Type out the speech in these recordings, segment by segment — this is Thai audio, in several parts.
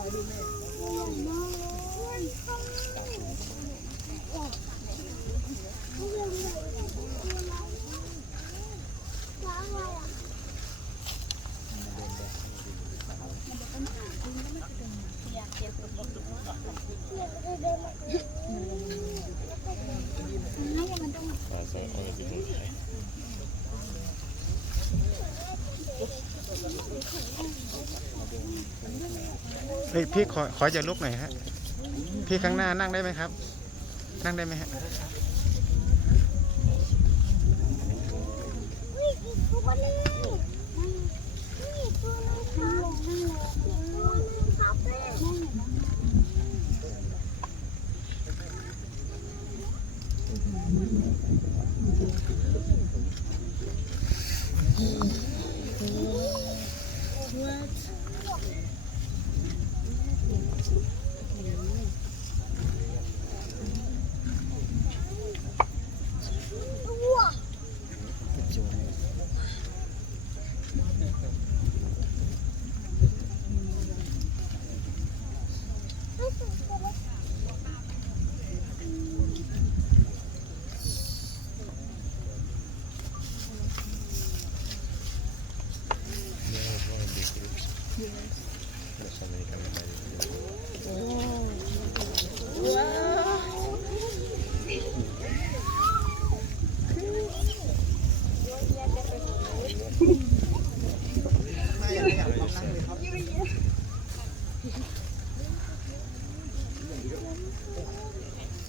啊。 เฮ้ยพี่ขอขออย่าลุกหน่อยฮะ พี่ข้างหน้านั่งได้ไหมครับ นั่งได้ไหมฮะ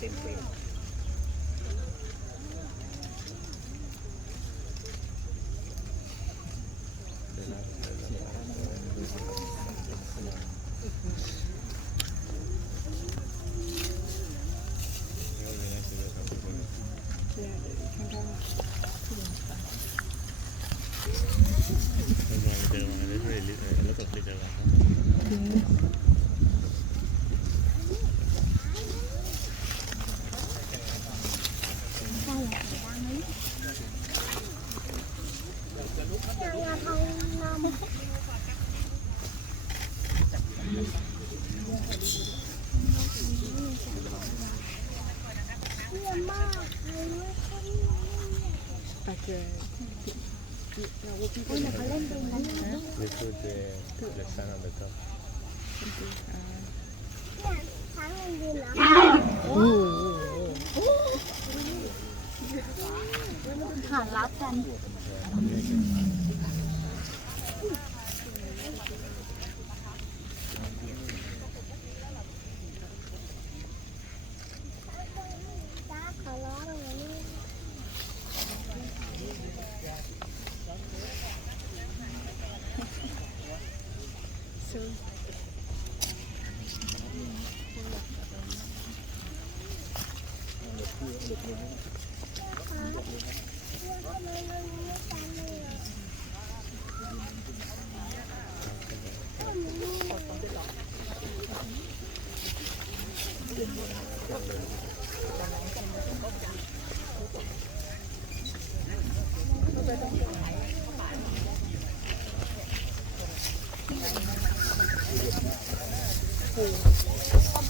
siempre. Thank you. โอ้ยแต่คือเล่นเป็นกันนะ We put the, the sun on the top. เนี่ยช้าดรับกัน xưa Thank you.